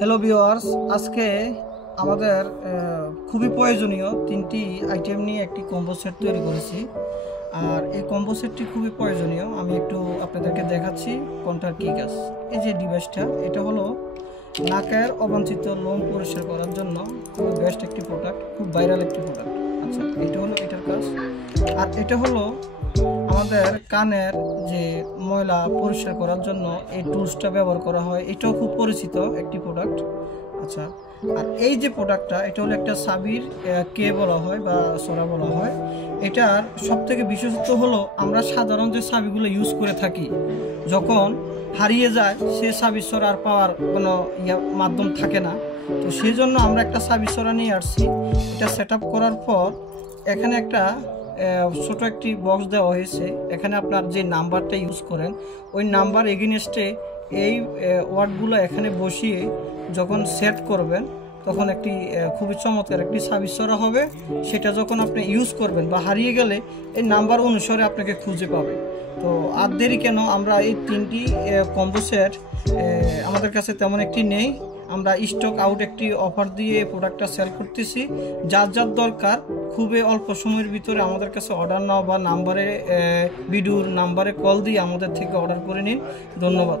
Hello viewers, আজকে আমাদের খুবই প্রয়োজনীয় তিনটি আইটেম নিয়ে একটি কম্বো সেট তৈরি করেছি। আর এই কম্বো সেটটি খুবই প্রয়োজনীয়। আমি একটু আপনাদেরকে দেখাচ্ছি কোনটার কী কাজ। এই যে ডিভাইসটা, এটা হলো নাকের অবাঞ্ছিত লোম পরিষ্কার করার জন্য খুব বেস্ট একটি প্রোডাক্ট, খুব ভাইরাল একটি প্রোডাক্ট। আচ্ছা, এটা হলো এটার কাজ। আর এটা হলো আমাদের কানের যে ময়লা পরিষ্কার করার জন্য এই টুলসটা ব্যবহার করা হয়, এটাও খুব পরিচিত একটি প্রোডাক্ট। আচ্ছা, আর এই যে প্রোডাক্টটা, এটা হলো একটা সাবির কে বলা হয় বা সরা বলা হয়। এটার সবথেকে বিশেষত্ব হলো আমরা সাধারণ যে সাবিগুলো ইউজ করে থাকি, যখন হারিয়ে যায় সে সাবি সরার পাওয়ার কোনো মাধ্যম থাকে না। তো সেই জন্য আমরা একটা সাবি সরা নিয়ে আসছি। এটা সেট আপ করার পর এখানে একটা ছোট একটি বক্স দেওয়া হয়েছে। এখানে আপনার যে নাম্বারটা ইউজ করেন ওই নাম্বার এগেইনস্টে এই ওয়ার্ডগুলো এখানে বসিয়ে যখন সেট করবেন তখন একটি খুবই চমৎকার একটি সার্ভিস করা হবে। সেটা যখন আপনি ইউজ করবেন বা হারিয়ে গেলে এই নাম্বার অনুসারে আপনাকে খুঁজে পাবে। তো আর দেরি কেন, আমরা এই তিনটি কম্বো সেট আমাদের কাছে তেমন একটি নেই। আমরা স্টক আউট একটি অফার দিয়ে প্রোডাক্টটা সেল করতেছি। যার যার দরকার খুবই অল্প সময়ের ভিতরে আমাদের কাছে অর্ডার নাও বা নাম্বারে ভিডিওর নাম্বারে কল দিয়ে আমাদের থেকে অর্ডার করে নিন। ধন্যবাদ।